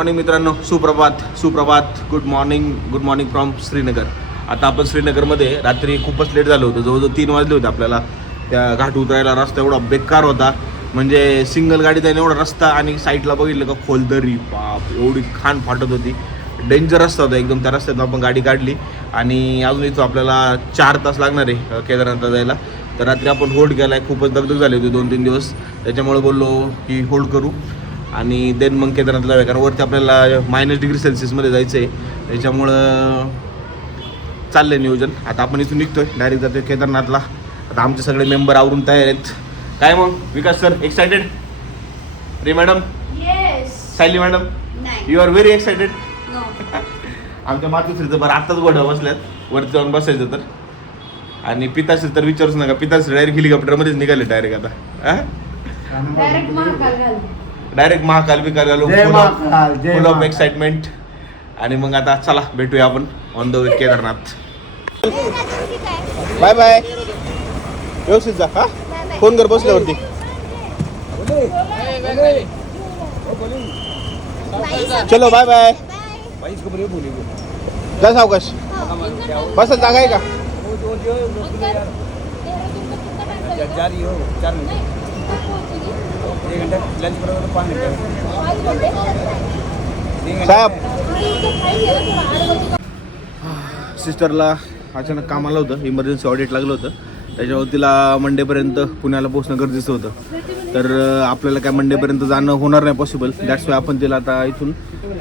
Morning मित्रांनो, सुप्रभात good morning from Srinagar. आता आपण श्रीनगरमध्ये रात्री खूपच लेट झालं होतं, जवळजवळ 3 वाजले होते आपल्याला. त्या घाट उतरायला रस्ता एवढा बेकार होता, म्हणजे सिंगल गाडी त्याने एवढा रस्ता, आणि साईडला बघितलं का खोलदरी, बाप एवढी खाण फाटत होती. डेंजर रस्ता होता एकदम. त्या रस्त्यात आपण गाडी काढली आणि अजून इथं आपल्याला 4 तास लागणार आहे केदारनाथला जायला. तर रात्री आपण होल्ड केला आहे, खूपच दगदग झाली होती 2-3 दिवस, त्याच्यामुळे बोललो की होल्ड करू आणि देन मग केदारनाथला जाऊया. कारण वरती आपल्याला -डिग्री सेल्सियसमध्ये जायचं आहे, त्याच्यामुळं चाललं आहे नियोजन. आता आपण इथून निघतोय, डायरेक्ट जातोय केदारनाथला. आता आमचे सगळे मेंबर आवरून तयार आहेत. काय मग विकास सर, एक्सायटेड? रे madam, Sayali madam, you are very excited. आमच्या मातोश्रीचं बरं आत्ताच गोढा बसल्यात, वरती जाऊन बसायचं तर. आणि पिताश्री तर विचारूच नका, पिताश्री डायरेक्ट हेलिकॉप्टरमध्येच निघाले डायरेक्ट. आता डायरेक्ट महाकाल बिकाल घालू, फुल ऑफ एक्साइटमेंट. आणि मग आता चला भेटूया आपण on the way Kedarnath. Bye bye, व्यवस्थित जा. हा, फोन कर बसल्यावरती. चलो बाय बाय. जा सावकाश, बस जागा आहे का? साहेब, सिस्टरला अचानक काम आलं होतं, इमर्जन्सी ऑडिट लागलं होतं, त्याच्यावर तिला मंडेपर्यंत पुण्याला पोहोचणं गरजेचं होतं. तर आपल्याला काय मंडेपर्यंत जाणं होणार नाही पॉसिबल. दॅट्स वाय आपण तिला आता इथून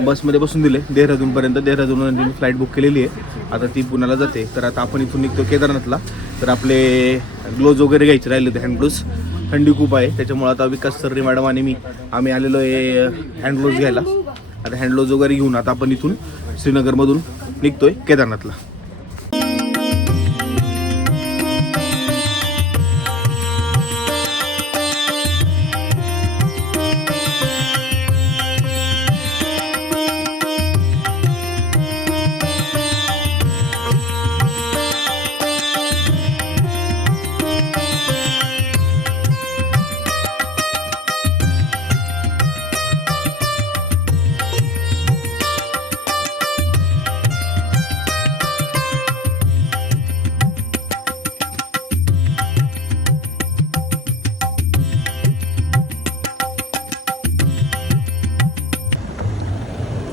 बसमध्ये बसून दिले देहरादूनपर्यंत. देहरादूनवरून तिने फ्लाईट बुक केलेली आहे, आता ती पुण्याला जाते. तर आता आपण इथून निघतो केदारनाथला. तर आपले ग्लोव्ज वगैरे घ्यायचे राहिले होते, हँड ग्लोव्ज. थंडी खूप आहे, त्याच्यामुळे आता विकास सर मॅडम आणि आम्ही आलेलो आहे हँड ग्लोव्ज घ्यायला. आता हँड ग्लोव्ज वगैरे घेऊन आता आपण इथून श्रीनगरमधून निघतोय केदारनाथला.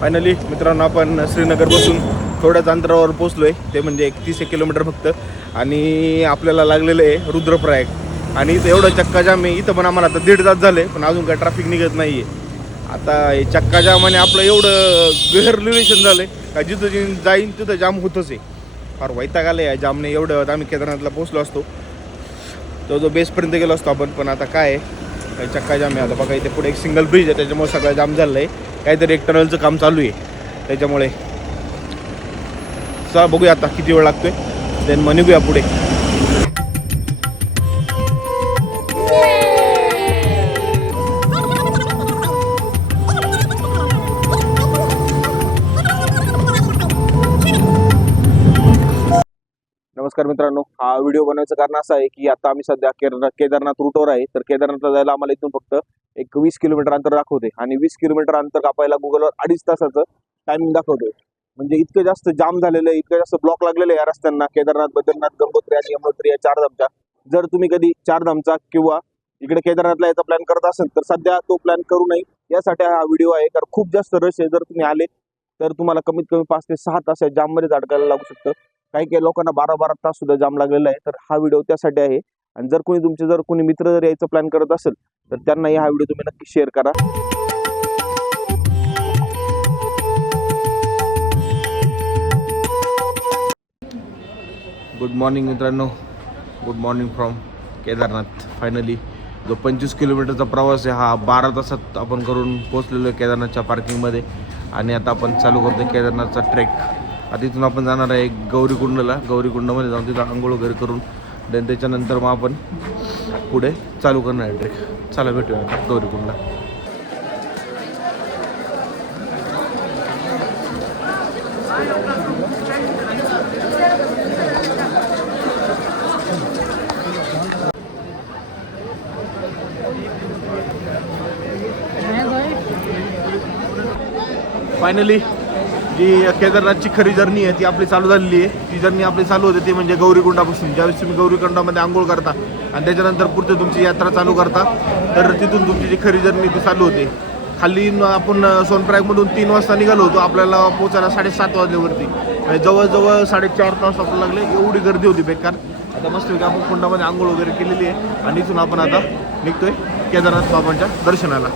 फायनली मित्रांनो, आपण श्रीनगरपासून थोड्याच अंतरावर पोचलो आहे, ते म्हणजे 30 किलोमीटर फक्त. आणि आपल्याला लागलेलं आहे रुद्रप्रयाग. आणि इथं एवढं चक्काजाम आहे, इथं पण आम्हाला आता 1.5 तास झाले, पण अजून काय ट्रॅफिक निघत नाही आहे. आता हे चक्काजामाने आपलं एवढं गैर रिलेशन झालं आहे का जिथं जाईन तिथं जाम होतच आहे. फार वैताग आलं आहे जामने. एवढं आम्ही केदारनाथला पोचलो असतो, जो बेसपर्यंत गेलो असतो आपण, पण आता काय आहे, चक्काजाम आहे. आता बघा इथे पुढे एक सिंगल ब्रिज आहे, त्याच्यामुळे सगळं जाम झालं आहे. काहीतरी एक टनलचं काम चालू आहे, त्याच्यामुळे चला बघूया आता किती वेळ लागतोय, देन मग निघूया पुढे. नमस्कार मित्रांनो, हा व्हिडिओ बनवायचं कारण असं आहे की आता आम्ही सध्या केदारनाथ रूटवर आहे. तर केदारनाथला जायला आम्हाला इथून फक्त एक 20 किलोमीटर अंतर दाखवते, आणि 20 किलोमीटर अंतर कापायला गुगलवर 2.5 तासाचं टायमिंग दाखवतोय. म्हणजे इतकं जास्त जाम झालेलं आहे, इतकं जास्त ब्लॉक लागलेलं आहे या रस्त्यांना, केदारनाथ, बद्रीनाथ, गंगोत्री आणि यमुनोत्री या 4 धामच्या. जर तुम्ही कधी 4 धामचा किंवा इकडे केदारनाथला याचा प्लॅन करत असेल तर सध्या तो प्लॅन करू नये, यासाठी हा व्हिडिओ आहे. कारण खूप जास्त रश आहे. जर तुम्ही आले तर तुम्हाला कमीत कमी 5 ते 6 तास जाममध्ये अडकायला लागू शकतं. काही लोकांना 12-12 तास सुद्धा जाम लागलेला आहे. तर हा व्हिडिओ त्यासाठी आहे. आणि जर कोणी मित्र जर यायचं प्लॅन करत असेल तर त्यांनाही हा व्हिडिओ तुम्ही नक्की शेअर करा. गुड मॉर्निंग मित्रांनो, good morning from Kedarnath. Finally जो 25 किलोमीटरचा प्रवास आहे हा 12 तासात आपण करून पोहोचलेलो आहे केदारनाथच्या पार्किंगमध्ये. आणि आता आपण चालू करतो केदारनाथचा ट्रेक. आता इथून आपण जाणार आहे गौरीकुंडला. गौरीकुंडामध्ये जाऊन तिथं आंघोळ वगैरे करून देन त्याच्यानंतर मग आपण पुढे चालू करणार आहे ट्रेक. चला भेटूया आता गौरीकुंडला. फायनली जी केदारनाथची खरी जर्नी आहे ती आपली चालू झालेली आहे. ती जर्नी आपली चालू होते ती म्हणजे गौरीकुंडापासून. ज्यावेळेस तुम्ही गौरीकुंडामध्ये आंघोळ करता आणि त्याच्यानंतर पुढचं तुमची यात्रा चालू करता तर तिथून तुमची जी खरी जर्नी ती चालू होते. खाली आपण सोनप्रयागमधून 3 वाजता निघालो होतो. आपल्याला पोचायला 7:30 वाजल्यावरती म्हणजे जवळजवळ 4.5 तास आपल्याला लागले. एवढी गर्दी होती बेकार. आता मस्तपैकी आपण कुंडामध्ये आंघोळ वगैरे केलेली आहे आणि इथून आपण आता निघतोय केदारनाथ बाबांच्या दर्शनाला.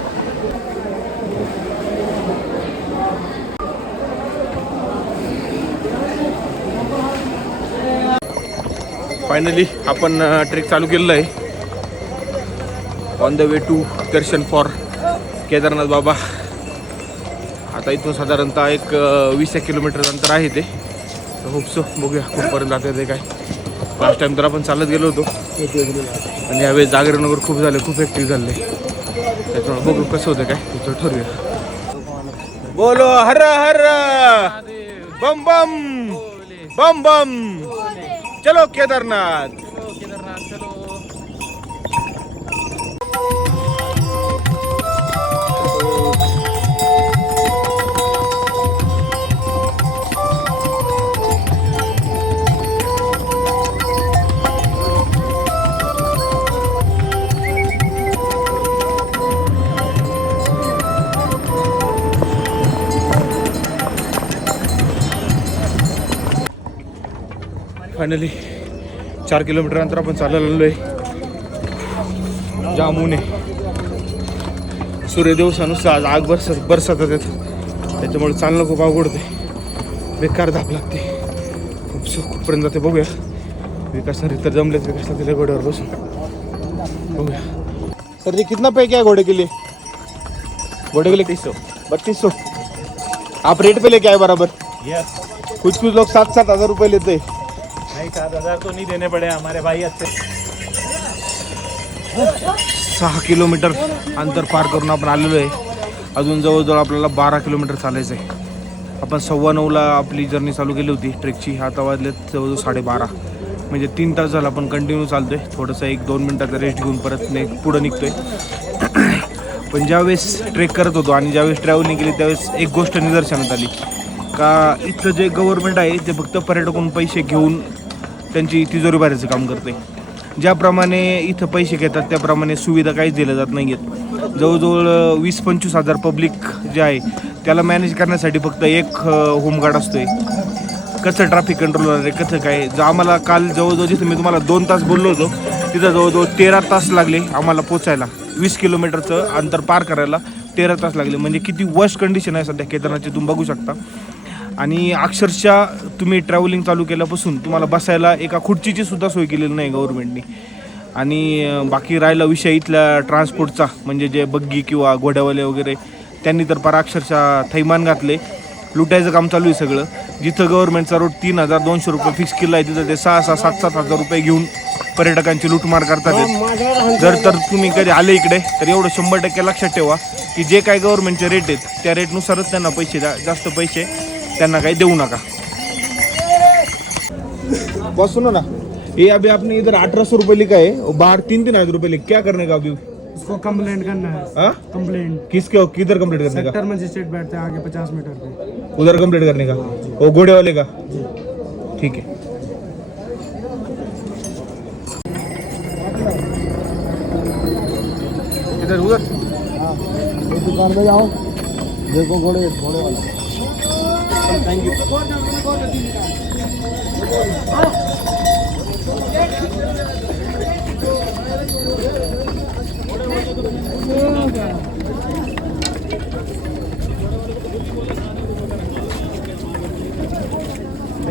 फायनली आपण ट्रेक चालू केलेला आहे. On the way to darshan for Kedarnath Baba. आता इथून साधारणतः एक 20 किलोमीटर अंतर आहे ते. होपसो बघूया कुठपर्यंत जाते ते काय. लास्ट टाइम तर आपण चालत गेलो होतो आणि यावेळेस जागरण वगैरे खूप झाले, खूप ॲक्टिव्ह झाले. त्याच्यामुळे बघू कसं होतं काय तुझं ठरवूया. बोलो हर हर बम बम बम बम. चलो केदारनाथ. फायनली 4 किलोमीटर अंतर आपण चालायला आलो आहे. जाम ऊन आहे. सूर्यदिवसानुसार आज आग बरसात येतात. त्याच्यामुळे चालणं खूप अवघड होते. बेकार धाप लागते. कुठपर्यंत जाते बघूया. विकास तर जमलेच. विकास तिला घोड्यावर बसून बघूया. सर जी कितना पे क्या घोड़े के लिए? घोड़े के लिए 3200. आप रेट पे लेके आए बराबर? यस. कुछ लोग 7-7 हज़ार रुपये लेते हैं. नहीं 7,000 तो नहीं देने पड़े हमारे भाई अच्छे. 6 किलोमीटर अंतर पार करून आपण आलेलो आहे. अजून जवळजवळ आपल्याला 12 किलोमीटर चालायचं आहे. आपण 9:15ला आपली जर्नी चालू केली होती ट्रेकची. आता वाजलेत जवळजवळ 12:30 म्हणजे 3 तास झाला आपण कंटिन्यू चालतोय. थोडंसं 1-2 मिनटाचा रेस्ट घेऊन परत पुढं निघतोय. पण ज्यावेळेस ट्रेक करत होतो आणि ज्यावेळेस ट्रॅव्हलिंग केली त्यावेळेस एक गोष्ट निदर्शनात आली का इथलं जे गव्हर्नमेंट आहे ते फक्त पर्यटकांकडून पैसे घेऊन त्यांची तिजोरी भरायचं काम करते. ज्याप्रमाणे इथं पैसे घेतात त्याप्रमाणे सुविधा काहीच दिल्या जात नाही आहेत. जवळजवळ 20-25 हजार पब्लिक जे आहे त्याला मॅनेज करण्यासाठी फक्त एक होमगार्ड असतो आहे. कसं ट्रॅफिक कंट्रोल होणार आहे कसं काय. जर आम्हाला काल जवळजवळ जिथं मी तुम्हाला 2 तास बोललो होतो तिथं जवळजवळ 13 तास लागले आम्हाला पोचायला. 20 किलोमीटरचं अंतर पार करायला 13 तास लागले. म्हणजे किती वर्स्ट कंडिशन आहे सध्या केदारनाथची तुम्ही बघू शकता. आणि अक्षरशः तुम्ही ट्रॅव्हलिंग चालू केल्यापासून तुम्हाला बसायला एका खुर्चीची सुद्धा सोय केलेली नाही गव्हर्नमेंटनी. आणि बाकी राहिला विषय इथल्या ट्रान्सपोर्टचा म्हणजे जे बग्गी किंवा घोड्यावाले वगैरे त्यांनी तर पार अक्षरशः थैमान घातले. लुटायचं काम चालू आहे सगळं. जिथं गव्हर्नमेंटचा रोड 3,000-200 रुपये फिक्स केला आहे तिथं ते 6,000-7,000 रुपये घेऊन पर्यटकांची लूटमार करतात. जर तर तुम्ही कधी आले इकडे तर एवढं 100% लक्षात ठेवा की जे काय गव्हर्नमेंटचे रेट आहेत त्या रेटनुसारच त्यांना पैसे द्या. जास्त पैसे त्यांना काही देऊ नका. बस सुनो ना. ये अभी आपने इधर 1,800 रुपये लिखा है. बाहर 3,000 रुपये लिख. क्या करने का अभी? उसको कंप्लेंट करना है. कंप्लेंट किसके किधर कंप्लीट करने का? सेक्टर मजिस्ट्रेट बैठते हैं आगे 50 मीटर पे. उधर कंप्लीट करने का. वो घोड़े वाले का. ठीक है. इधर उधर दुकान में जाओ देखो घोड़े वाला. Thank you.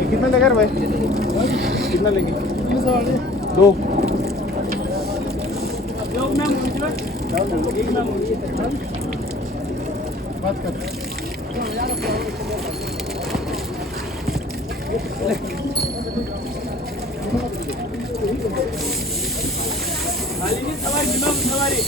कितना लगा भाई? कितना लेंगे? 2. बात कर. सवारी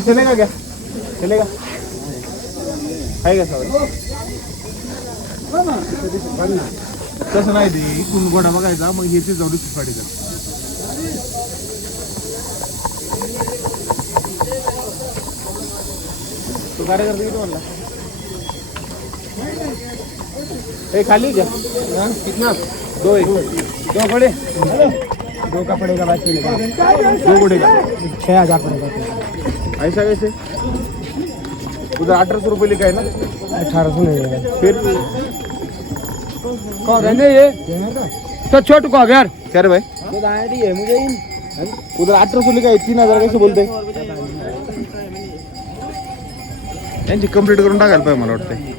चलेगा क्या चलेगा आहे का सवय तसं नाही ते इथून घोडा बघायचा मग हे ते जाऊ फाडीचा तू कार्यकर्ता किती म्हणला हे खाली क्या कितना दो पड़े दो का पड़ेगा बाकी दो पड़ेगा 6000 पड़ेगा। ऐसा कैसे उधर 1800 रुपये लिखा है ना 1800 नहीं फिर कौन रहने ये तो छोटू को यार क्या रे भाई तो आईडी है मुझे उधर 1800 लिखा है 3000 कैसे बोलते यांची कंप्लीट करून टाकायला पाहिजे मला वाटतं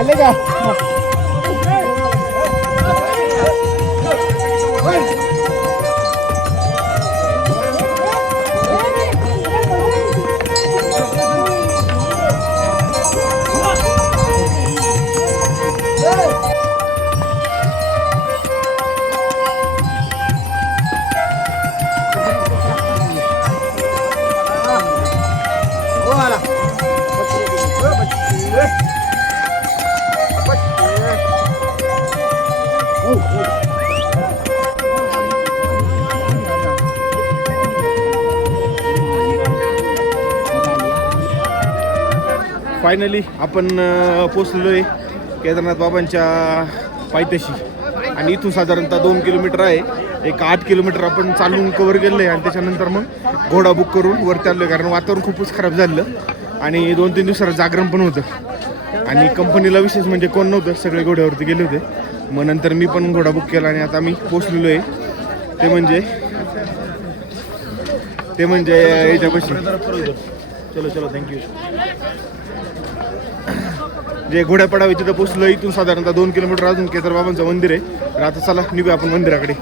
आले का फायनली आपण पोचलेलो आहे केदारनाथ बाबांच्या पायथ्याशी आणि इथून साधारणतः 2 किलोमीटर आहे एक 8 किलोमीटर आपण चालून कव्हर केलं आहे आणि त्याच्यानंतर मग घोडा बुक करून वरती आलो आहे कारण वातावरण खूपच खराब झालं आणि 2-3 दिवसाचं जागरण पण होतं आणि कंपनीला विशेष म्हणजे कोण नव्हतं सगळे घोड्यावरती गेले होते मग नंतर मी पण घोडा बुक केला आणि आता आम्ही पोचलेलो आहे ते म्हणजे याच्यापाशी चलो चलो थँक्यू जे घोड्यापडावी तिथं पोचलो इथून साधारणतः 2 किलोमीटर अजून केदार बाबांचं मंदिर आहे तर आता चला निघूया आपण मंदिराकडे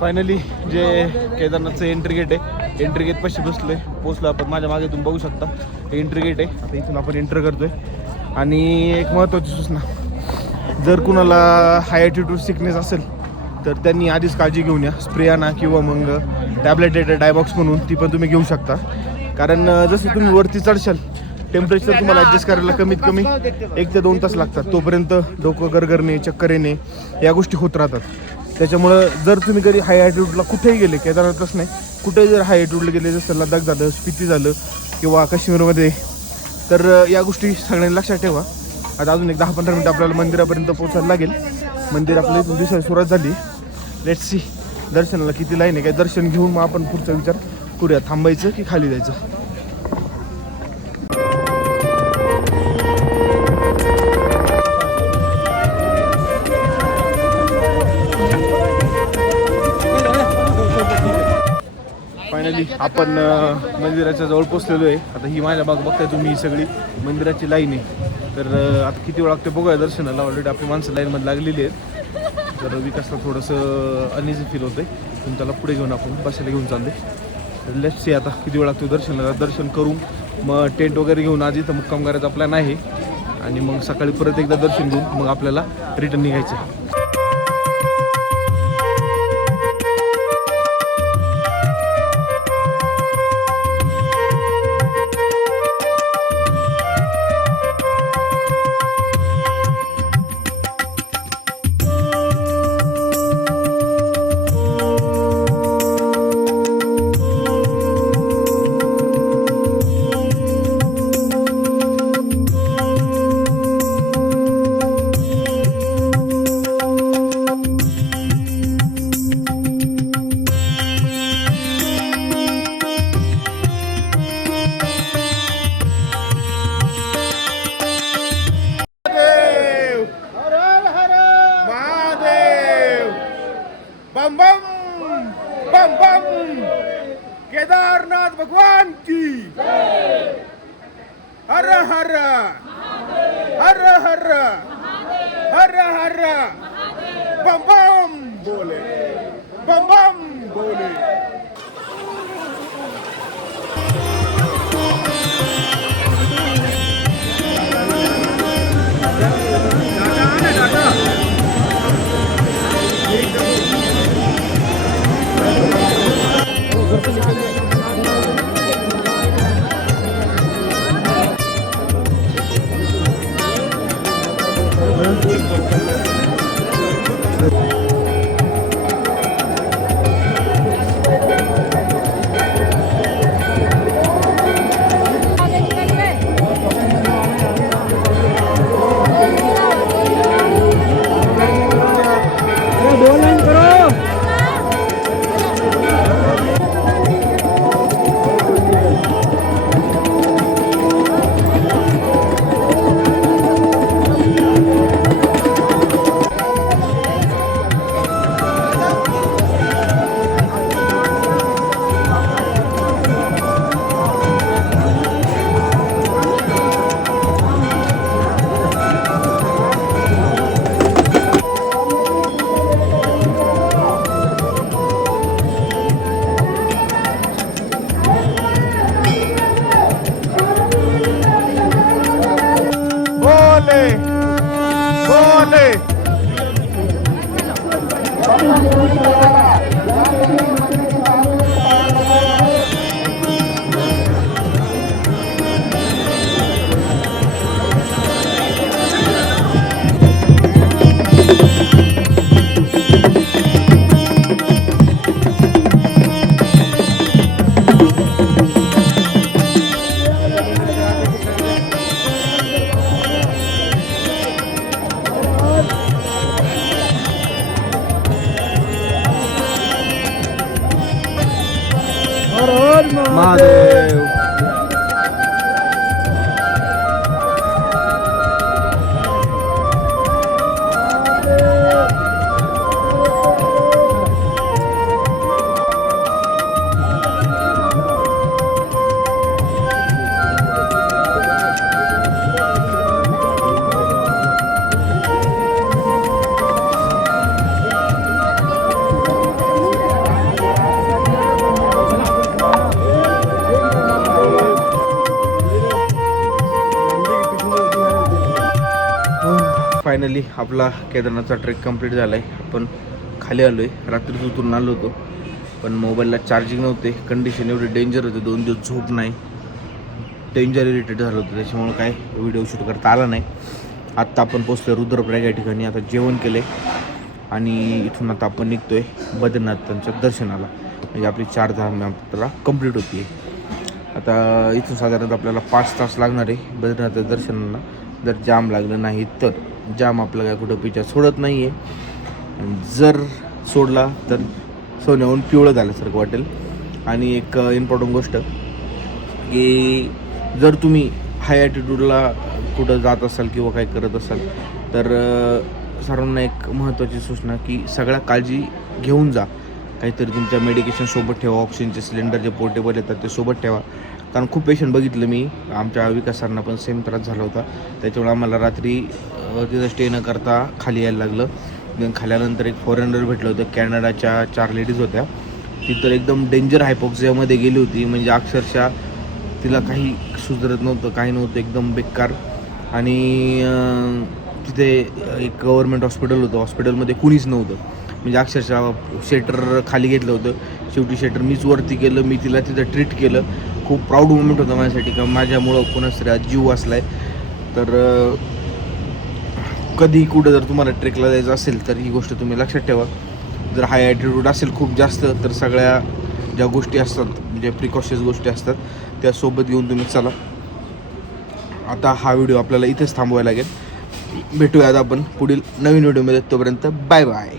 फायनली जे केदारनाथचं एंट्री गेट आहे एंट्री गेट पाशी बसलोय पोचलो आपण माझ्या मागे तुम्ही बघू शकता एंट्री गेट आहे आता इथून आपण एंटर करतोय आणि एक महत्त्वाची सूचना जर कुणाला हाय ॲटिट्यूड सिकनेस असेल तर त्यांनी आधीच काळजी घेऊन या स्प्रे आणा किंवा मग टॅबलेट येते डायबॉक्स म्हणून ती पण तुम्ही घेऊ शकता कारण जसं तुम्ही वरती चढशाल टेम्परेचर तुम्हाला ॲडजस्ट करायला कमीत कमी 1 ते 2 तास लागतात तोपर्यंत डोकं गरगरणे चक्कर येणे या गोष्टी होत राहतात त्याच्यामुळं जर तुम्ही कधी हाय ॲटिट्यूडला कुठेही गेले केदारनाथच नाही कुठेही जर हाय ॲटिट्यूडला गेले जसं लडाख झालं स्पिती झालं किंवा काश्मीरमध्ये तर या गोष्टी सगळ्यांनी लक्षात ठेवा आता अजून एक 10-15 मिनिटं आपल्याला मंदिरापर्यंत पोहोचायला लागेल मंदिर आपल्या इथून दिसायला सुरुवात झाली लेट्स सी दर्शनाला किती लाईन आहे काय दर्शन घेऊन मग आपण पुढचा विचार करूया थांबायचं की खाली जायचं फायनली आपण मंदिराच्या जवळ पोचलेलो आहे आता ही माझ्या बाग बघताय तुम्ही ही सगळी मंदिराची लाईन आहे तर आता किती वेळ लागते बघूया दर्शनाला ऑलरेडी आपली माणसं लाईनमध्ये लागलेली आहेत तर विकासला थोडंसं अनइझी फील होतं आहे, पण त्याला पुढे घेऊन आपण बसायला घेऊन चालले. तर लेट्स सी आता किती वेळ लागतो दर्शनाला. दर्शन करून मग टेंट वगैरे घेऊन आज इथं मुक्काम करायचा प्लॅन आहे आणि मग सकाळी परत एकदा दर्शन घेऊन मग आपल्याला रिटर्न निघायचं आहे. बम बम बम बम केदारनाथ भगवान की हर हर हर हर हर हर बम बम बोले बम बम बोले. महादेव. फायनली आपला केदारनाथचा ट्रेक कंप्लीट झाला आहे. आपण खाली आलो आहे. रात्रीच उतरून आलो होतो पण मोबाईलला चार्जिंग नव्हते. कंडिशन एवढी डेंजर होते, 2 दिवस झोप नाही, डेंजर इरिटेट झालं होतं, त्याच्यामुळे काय व्हिडिओ शूट करता आला नाही. आत्ता आपण पोचलो रुद्रप्रयाग या ठिकाणी. आता जेवण केलं आहे आणि इथून आता आपण निघतो आहे बद्रीनाथांच्या दर्शनाला. म्हणजे आपली 4 धाम यात्रा कंप्लीट होती आहे. आता इथून साधारणतः आपल्याला 5 तास लागणार आहे बद्रीनाथाच्या दर्शनाला. जर जाम लागलं नाही तर जाम आपलं काय कुठं पिच्छा सोडत नाही आहे. जर सोडला तर सोन्याहून पिवळं झाल्यासारखं वाटेल. आणि एक इम्पॉर्टंट गोष्ट की जर तुम्ही हाय ॲटिट्यूडला कुठं जात असाल किंवा काय करत असाल तर सर्वांना एक महत्त्वाची सूचना की सगळ्या काळजी घेऊन जा. काहीतरी तुमच्या मेडिकेशन सोबत ठेवा, ऑक्सिजनचे सिलेंडर जे पोर्टेबल येतात ते सोबत ठेवा. कारण खूप पेशंट बघितलं मी, आमच्या विकासांना पण सेम त्रास झाला होता. त्याच्यामुळे आम्हाला रात्री तिथं स्टे न करता खाली यायला लागलं. खाल्यानंतर एक फॉरेनर भेटलं होतं, कॅनडाच्या 4 लेडीज होत्या. ती तर एकदम डेंजर हायपॉक्सियामध्ये गेली होती, म्हणजे अक्षरशः तिला काही सुधरत नव्हतं, काही नव्हतं, एकदम बेकार. आणि तिथे एक गव्हर्मेंट हॉस्पिटल होतं, हॉस्पिटलमध्ये कुणीच नव्हतं, म्हणजे अक्षरशः शेटर खाली घेतलं होतं. शेवटी शेटर मीच वरती केलं, मी तिला तिथं ट्रीट केलं. खूप प्राऊड मोमेंट होतं माझ्यासाठी, का माझ्यामुळं कोणाच तरी आज जीव वाचला आहे. तर कधी कुठं जर तुम्हाला ट्रेकला जायचं असेल तर ही गोष्ट तुम्ही लक्षात ठेवा. जर हाय ॲटिट्यूड असेल खूप जास्त, तर सगळ्या ज्या गोष्टी असतात, म्हणजे प्रिकॉशन्स गोष्टी असतात, त्या सोबत घेऊन तुम्ही चला. आता हा व्हिडिओ आपल्याला इथेच थांबवायला लागेल. भेटूयात आपण पुढील नवीन व्हिडिओमध्ये. तोपर्यंत बाय बाय.